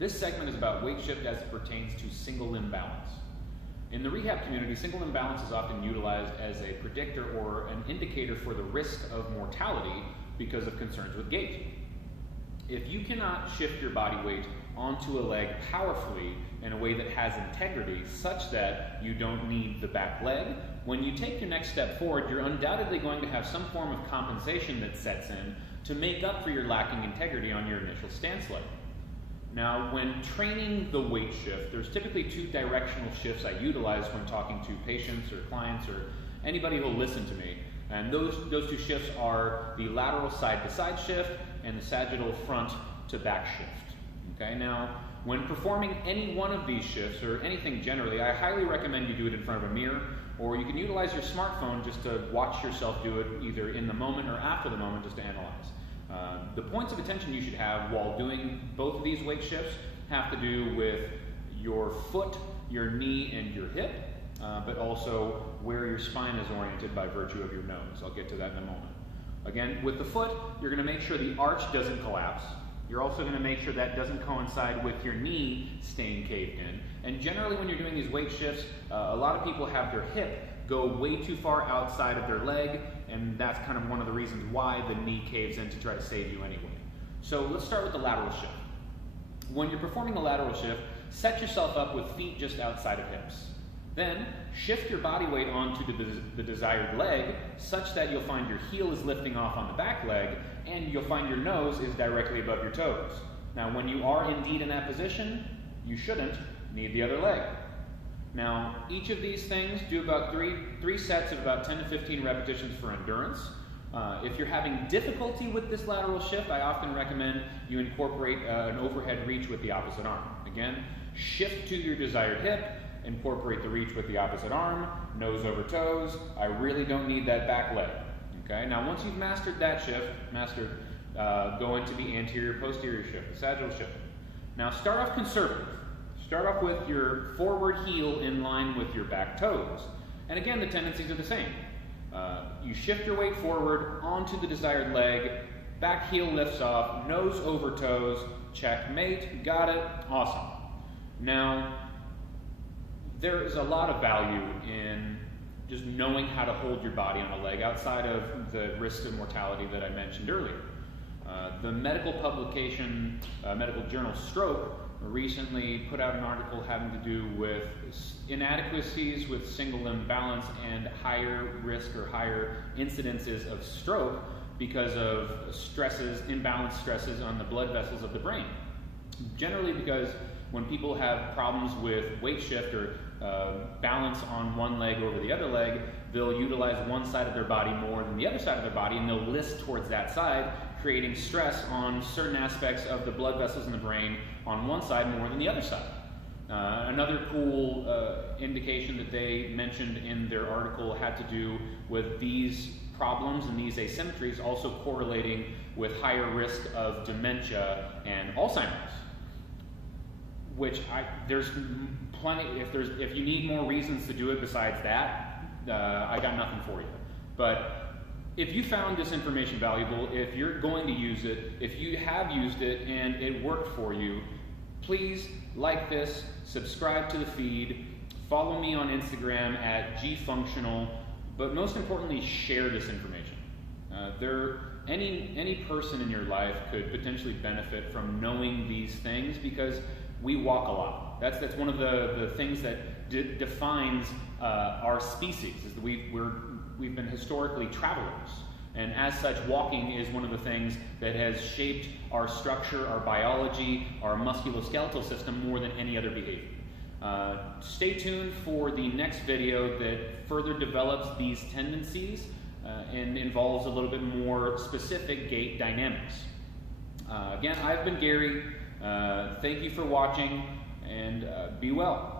This segment is about weight shift as it pertains to single limb balance. In the rehab community, single limb balance is often utilized as a predictor or an indicator for the risk of mortality because of concerns with gait. If you cannot shift your body weight onto a leg powerfully in a way that has integrity such that you don't need the back leg, when you take your next step forward, you're undoubtedly going to have some form of compensation that sets in to make up for your lacking integrity on your initial stance leg. Now, when training the weight shift, there's typically two directional shifts I utilize when talking to patients or clients or anybody who will listen to me. And those two shifts are the lateral side-to-side shift and the sagittal front to back shift. Okay, now, when performing any one of these shifts, or anything generally, I highly recommend you do it in front of a mirror, or you can utilize your smartphone just to watch yourself do it either in the moment or after the moment just to analyze. The points of attention you should have while doing both of these weight shifts have to do with your foot, your knee, and your hip, but also where your spine is oriented by virtue of your nose. I'll get to that in a moment. Again, with the foot, you're going to make sure the arch doesn't collapse. You're also going to make sure that doesn't coincide with your knee staying caved in. And generally when you're doing these weight shifts, a lot of people have their hip go way too far outside of their leg, and that's kind of one of the reasons why the knee caves in to try to save you anyway. So let's start with the lateral shift. When you're performing a lateral shift, set yourself up with feet just outside of hips. Then shift your body weight onto the desired leg such that you'll find your heel is lifting off on the back leg and you'll find your nose is directly above your toes. Now when you are indeed in that position, you shouldn't need the other leg. Now, each of these things do about three sets of about 10 to 15 repetitions for endurance. If you're having difficulty with this lateral shift, I often recommend you incorporate an overhead reach with the opposite arm. Again, shift to your desired hip, incorporate the reach with the opposite arm, nose over toes. I really don't need that back leg. Okay? Now, once you've mastered that shift, go into the anterior-posterior shift, the sagittal shift. Now, start off conservative. Start off with your forward heel in line with your back toes. And again, the tendencies are the same. You shift your weight forward onto the desired leg, back heel lifts off, nose over toes, checkmate, got it, awesome. Now, there is a lot of value in just knowing how to hold your body on a leg outside of the risk of mortality that I mentioned earlier. The medical publication, medical journal Stroke, recently put out an article having to do with inadequacies with single limb balance and higher risk or higher incidences of stroke because of stresses, imbalanced stresses on the blood vessels of the brain. Generally because when people have problems with weight shift or balance on one leg over the other leg, they'll utilize one side of their body more than the other side of their body and they'll list towards that side, creating stress on certain aspects of the blood vessels in the brain on one side more than the other side. Another cool indication that they mentioned in their article had to do with these problems and these asymmetries also correlating with higher risk of dementia and Alzheimer's. Which there's plenty. If you need more reasons to do it besides that, I got nothing for you. But if you found this information valuable, if you're going to use it, if you have used it and it worked for you, please like this, subscribe to the feed, follow me on Instagram at gfunctional, but most importantly, share this information. Any person in your life could potentially benefit from knowing these things because we walk a lot. That's one of the things that defines our species, is that we've been historically travelers. And as such, walking is one of the things that has shaped our structure, our biology, our musculoskeletal system more than any other behavior. Stay tuned for the next video that further develops these tendencies and involves a little bit more specific gait dynamics. Again, I've been Gary. Thank you for watching, and be well.